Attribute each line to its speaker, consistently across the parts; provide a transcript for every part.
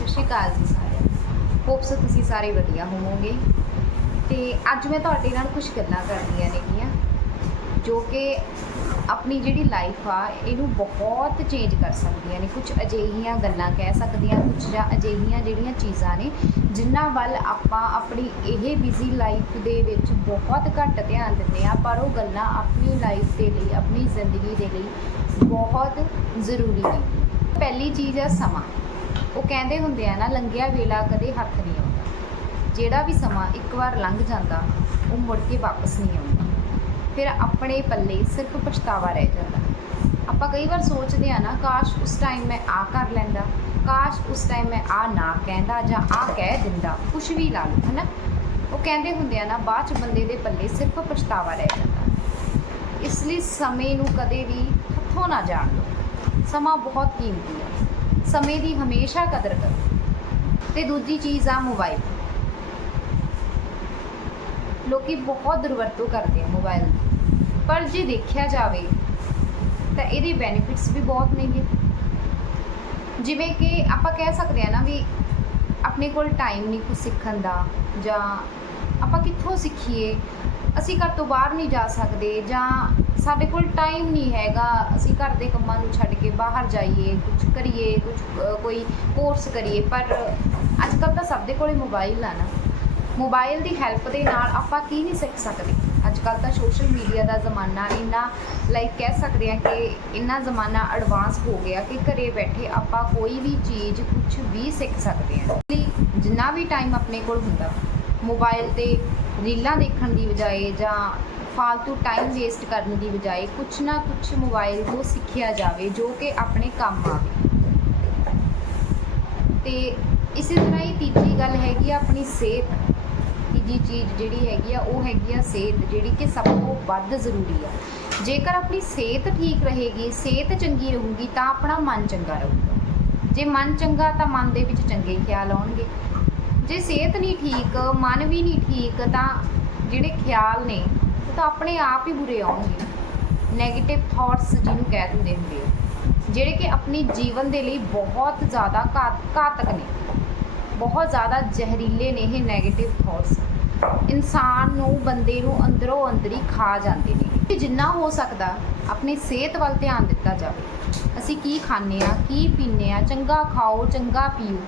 Speaker 1: ਸਤਿ ਸ਼੍ਰੀ ਅਕਾਲ ਜੀ ਸਾਰਿਆਂ ਨੂੰ। ਹੋਪਸ ਤੁਸੀਂ ਸਾਰੇ ਵਧੀਆ ਹੋਵੋਗੇ। ਤੇ ਅੱਜ ਮੈਂ ਤੁਹਾਡੇ ਨਾਲ ਕੁਝ ਗੱਲਾਂ ਕਰਨੀਆਂ ਨੇਗੀਆਂ, ਜੋ ਕਿ ਆਪਣੀ ਜਿਹੜੀ ਲਾਈਫ ਆ, ਇਹਨੂੰ ਬਹੁਤ ਚੇਂਜ ਕਰ ਸਕਦੀਆਂ ਨੇ। ਕੁਝ ਅਜਿਹੀਆਂ ਗੱਲਾਂ ਕਹਿ ਸਕਦੀਆਂ ਕੁਝ ਜਾਂ ਅਜਿਹੀਆਂ ਜਿਹੜੀਆਂ ਚੀਜ਼ਾਂ ਨੇ, ਜਿਨ੍ਹਾਂ ਵੱਲ ਆਪਾਂ ਆਪਣੀ ਇਹ ਬਿਜ਼ੀ ਲਾਈਫ ਦੇ ਵਿੱਚ ਬਹੁਤ ਘੱਟ ਧਿਆਨ ਦਿੰਦੇ ਆ ਪਰ ਉਹ ਗੱਲਾਂ ਆਪਣੀ ਲਾਈਫ ਦੇ ਲਈ, ਆਪਣੀ ਜ਼ਿੰਦਗੀ ਦੇ ਲਈ ਬਹੁਤ ਜ਼ਰੂਰੀ ਨੇ। ਪਹਿਲੀ ਚੀਜ਼ ਹੈ ਸਮਾਂ। ਉਹ ਕਹਿੰਦੇ ਹੁੰਦੇ ਆ ਨਾ, ਲੰਘਿਆ ਵੇਲਾ ਕਦੇ ਹੱਥ ਨਹੀਂ ਆਉਂਦਾ। ਜਿਹੜਾ ਵੀ ਸਮਾਂ ਇੱਕ ਵਾਰ ਲੰਘ ਜਾਂਦਾ, ਉਹ ਮੁੜ ਕੇ ਵਾਪਸ ਨਹੀਂ ਆਉਂਦਾ। ਫਿਰ ਆਪਣੇ ਪੱਲੇ ਸਿਰਫ ਪਛਤਾਵਾ ਰਹਿ ਜਾਂਦਾ। ਆਪਾਂ ਕਈ ਵਾਰ ਸੋਚਦੇ ਆ ਨਾ, ਕਾਸ਼ ਉਸ ਟਾਈਮ ਮੈਂ ਆ ਕਰ ਲੈਂਦਾ, ਕਾਸ਼ ਉਸ ਟਾਈਮ ਮੈਂ ਆ ਨਾ ਕਹਿੰਦਾ ਜਾਂ ਆ ਕਹਿ ਦਿੰਦਾ ਕੁਝ ਵੀ ਲਾ ਲਓ, ਹਨਾ? ਉਹ ਕਹਿੰਦੇ ਹੁੰਦੇ ਆ ਨਾ, ਬਾਅਦ ਚ ਬੰਦੇ ਦੇ ਪੱਲੇ ਸਿਰਫ ਪਛਤਾਵਾ ਰਹਿ ਜਾਂਦਾ। ਇਸ ਲਈ ਸਮੇਂ ਨੂੰ ਕਦੇ ਵੀ ਹੱਥੋਂ ਨਾ ਜਾਣ ਦਿਓ। ਸਮਾਂ ਬਹੁਤ ਕੀਮਤੀ ਹੈ ਸਮੇਂ ਦੀ ਹਮੇਸ਼ਾ ਕਦਰ ਕਰੋ। ਤੇ ਦੂਜੀ ਚੀਜ਼ ਆ ਮੋਬਾਈਲ। ਲੋਕੀ ਬਹੁਤ ਦੁਰਵਰਤੋਂ ਕਰਦੇ ਆ ਮੋਬਾਈਲ ਪਰ ਜੇ ਦੇਖਿਆ ਜਾਵੇ, ਤਾਂ ਇਹਦੇ ਬੈਨੀਫਿਟਸ ਵੀ ਬਹੁਤ ਨੇਗੇ। ਜਿਵੇਂ ਕਿ ਆਪਾਂ ਕਹਿ ਸਕਦੇ ਆ ਨਾ ਵੀ ਆਪਣੇ ਕੋਲ ਟਾਈਮ ਨਹੀਂ ਕੁਝ ਸਿੱਖਣ ਦਾ ਜਾਂ ਆਪਾਂ ਕਿੱਥੋਂ ਸਿੱਖੀਏ? ਅਸੀਂ ਘਰ ਤੋਂ ਬਾਹਰ ਨਹੀਂ ਜਾ ਸਕਦੇ ਜਾਂ ਸਾਡੇ ਕੋਲ ਟਾਈਮ ਨਹੀਂ ਹੈਗਾ, ਅਸੀਂ ਘਰ ਦੇ ਕੰਮਾਂ ਨੂੰ ਛੱਡ ਕੇ ਬਾਹਰ ਜਾਈਏ ਕੁਝ ਕਰੀਏ ਕੁਝ ਕੋਈ ਕੋਰਸ ਕਰੀਏ, ਪਰ ਅੱਜ ਕੱਲ੍ਹ ਤਾਂ ਸਭ ਦੇ ਕੋਲੇ ਮੋਬਾਈਲ ਆ ਨਾ। ਮੋਬਾਈਲ ਦੀ ਹੈਲਪ ਦੇ ਨਾਲ ਆਪਾਂ ਕੀ ਨਹੀਂ ਸਿੱਖ ਸਕਦੇ? ਅੱਜ ਕੱਲ੍ਹ ਤਾਂ ਸੋਸ਼ਲ ਮੀਡੀਆ ਦਾ ਜ਼ਮਾਨਾ ਇੰਨਾ ਲਾਈਕ ਕਹਿ ਸਕਦੇ ਆ ਕਿ ਇੰਨਾ ਜ਼ਮਾਨਾ ਐਡਵਾਂਸ ਹੋ ਗਿਆ ਕਿ ਘਰੇ ਬੈਠੇ ਆਪਾਂ ਕੋਈ ਵੀ ਚੀਜ਼ ਕੁਝ ਵੀ ਸਿੱਖ ਸਕਦੇ ਹਾਂ। ਜਿੰਨਾ ਵੀ ਟਾਈਮ ਆਪਣੇ ਕੋਲ ਹੁੰਦਾ। ਮੋਬਾਈਲ ਤੇ ਰੀਲਾਂ ਦੇਖਣ ਦੀ ਬਜਾਏ ਜਾਂ ਫालतू ਟਾਈਮ ਵੇਸਟ ਕਰਨ ਦੀ ਬਜਾਏ ਕੁਛ ਨਾ ਕੁਛ ਮੋਬਾਈਲ ਤੋਂ ਸਿੱਖਿਆ ਜਾਵੇ, ਜੋ ਕਿ ਆਪਣੇ ਕੰਮ ਆਵੇ। ਤੇ ਇਸੇ ਤਰ੍ਹਾਂ ਹੀ ਤੀਜੀ ਗੱਲ ਹੈਗੀ ਆ ਆਪਣੀ ਸਿਹਤ। ਤੀਜੀ ਚੀਜ਼ ਜਿਹੜੀ ਹੈਗੀ ਆ, ਉਹ ਹੈਗੀ ਆ ਸਿਹਤ, ਜਿਹੜੀ ਕਿ ਸਭ ਤੋਂ ਵੱਧ ਜ਼ਰੂਰੀ ਆ। ਜੇਕਰ ਆਪਣੀ ਸਿਹਤ ਠੀਕ ਰਹੇਗੀ, ਸਿਹਤ ਚੰਗੀ ਰਹੂਗੀ, ਤਾਂ ਆਪਣਾ ਮਨ ਚੰਗਾ ਰਹੂਗਾ। ਜੇ ਮਨ ਚੰਗਾ, ਤਾਂ ਮਨ ਦੇ ਵਿੱਚ ਚੰਗੇ ਖਿਆਲ ਆਉਣਗੇ। ਜੇ ਸਿਹਤ ਨਹੀਂ ਠੀਕ, ਮਨ ਵੀ ਨਹੀਂ ਠੀਕ, ਤਾਂ ਜਿਹੜੇ ਖਿਆਲ ਨੇ, ਉਹ ਤਾਂ ਆਪਣੇ ਆਪ ਹੀ ਬੁਰੇ ਆਉਣਗੇ। 네ਗੇਟਿਵ ਥਾਟਸ ਜਿਹਨੂੰ ਕਹਿ ਦਿੰਦੇ ਹੁੰਦੇ ਆ। ਜਿਹੜੇ ਕਿ ਆਪਣੇ ਜੀਵਨ ਦੇ ਲਈ ਬਹੁਤ ਜ਼ਿਆਦਾ ਘਾਤ, ਘਾਤਕ ਨੇ। ਬਹੁਤ ਜ਼ਿਆਦਾ ਜ਼ਹਿਰੀਲੇ ਨੇ ਇਹ 네ਗੇਟਿਵ ਥਾਟਸ ਇਨਸਾਨ ਨੂੰ, ਬੰਦੇ ਨੂੰ ਅੰਦਰੋਂ ਅੰਦਰ ਹੀ ਖਾ ਜਾਂਦੇ ਨੇ। ਕਿ ਜਿੰਨਾ ਹੋ ਸਕਦਾ ਆਪਣੀ ਸਿਹਤ ਵੱਲ ਧਿਆਨ ਦਿੱਤਾ ਜਾਵੇ। ਅਸੀਂ ਕੀ ਖਾਂਦੇ ਆ ਕੀ ਪੀਂਦੇ ਆ ਚੰਗਾ ਖਾਓ, ਚੰਗਾ ਪੀਓ।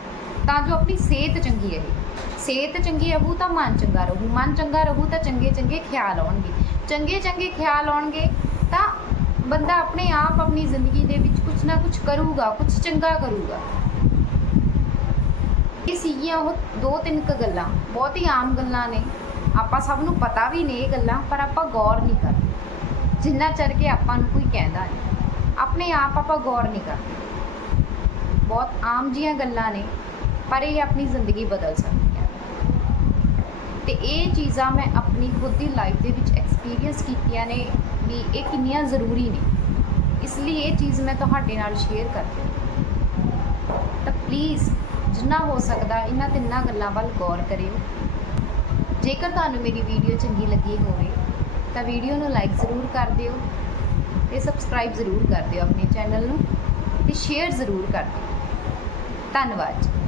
Speaker 1: ਤਾਂ ਜੋ ਆਪਣੀ ਸਿਹਤ ਚੰਗੀ ਰਹੇ। ਸਿਹਤ ਚੰਗੀ ਰਹੂ ਤਾਂ ਮਨ ਚੰਗਾ ਰਹੂ। ਮਨ ਚੰਗਾ ਰਹੂ ਤਾਂ ਚੰਗੇ ਚੰਗੇ ਖਿਆਲ ਆਉਣਗੇ। ਚੰਗੇ ਚੰਗੇ ਖਿਆਲ ਆਉਣਗੇ ਤਾਂ ਬੰਦਾ ਆਪਣੇ ਆਪ ਆਪਣੀ ਜ਼ਿੰਦਗੀ ਦੇ ਵਿੱਚ ਕੁਝ ਨਾ ਕੁਝ ਕਰੂਗਾ ਕੁਝ ਚੰਗਾ ਕਰੂਗਾ। ਇਹ ਸੀਗੀਆਂ ਉਹ ਦੋ ਤਿੰਨ ਕੁ ਗੱਲਾਂ। ਬਹੁਤ ਹੀ ਆਮ ਗੱਲਾਂ ਨੇ। ਆਪਾਂ ਸਭ ਨੂੰ ਪਤਾ ਵੀ ਨੇ ਇਹ ਗੱਲਾਂ, ਪਰ ਆਪਾਂ ਗੌਰ ਨਹੀਂ ਕਰਦੇ। ਜਿੰਨਾ ਚਿਰ ਕੇ ਆਪਾਂ ਨੂੰ ਕੋਈ ਕਹਿੰਦਾ ਨਹੀਂ। ਆਪਣੇ ਆਪ ਆਪਾਂ ਗੌਰ ਨਹੀਂ ਕਰਦੇ। ਬਹੁਤ ਆਮ ਜੀਆਂ ਗੱਲਾਂ ਨੇ। ਪਰ ਇਹ ਆਪਣੀ ਜ਼ਿੰਦਗੀ ਬਦਲ ਸਕਦੀ ਹੈ। ਤੇ ਇਹ ਚੀਜ਼ਾਂ ਮੈਂ ਆਪਣੀ ਖੁਦ ਦੀ ਲਾਈਫ ਦੇ ਵਿੱਚ ਐਕਸਪੀਰੀਅੰਸ ਕੀਤੀਆਂ ਨੇ ਵੀ ਇਹ ਕਿੰਨੀਆਂ ਜ਼ਰੂਰੀ ਨੇ। ਇਸ ਲਈ ਇਹ ਚੀਜ਼ ਮੈਂ ਤੁਹਾਡੇ ਨਾਲ ਸ਼ੇਅਰ ਕਰਦੀ ਹਾਂ। ਤਾਂ ਪਲੀਜ਼ ਜਿੰਨਾ ਹੋ ਸਕਦਾ ਇਹਨਾਂ ਤਿੰਨਾਂ ਗੱਲਾਂ ਵੱਲ ਗੌਰ ਕਰਿਓ। ਜੇਕਰ ਤੁਹਾਨੂੰ ਮੇਰੀ ਵੀਡੀਓ ਚੰਗੀ ਲੱਗੀ ਹੋਵੇ, ਤਾਂ ਵੀਡੀਓ ਨੂੰ ਲਾਈਕ ਜ਼ਰੂਰ ਕਰ ਦਿਓ ਤੇ ਸਬਸਕ੍ਰਾਈਬ ਜ਼ਰੂਰ ਕਰ ਦਿਓ ਆਪਣੇ ਚੈਨਲ ਨੂੰ ਤੇ ਸ਼ੇਅਰ ਜ਼ਰੂਰ ਕਰ ਦਿਓ। ਧੰਨਵਾਦ ਜੀ।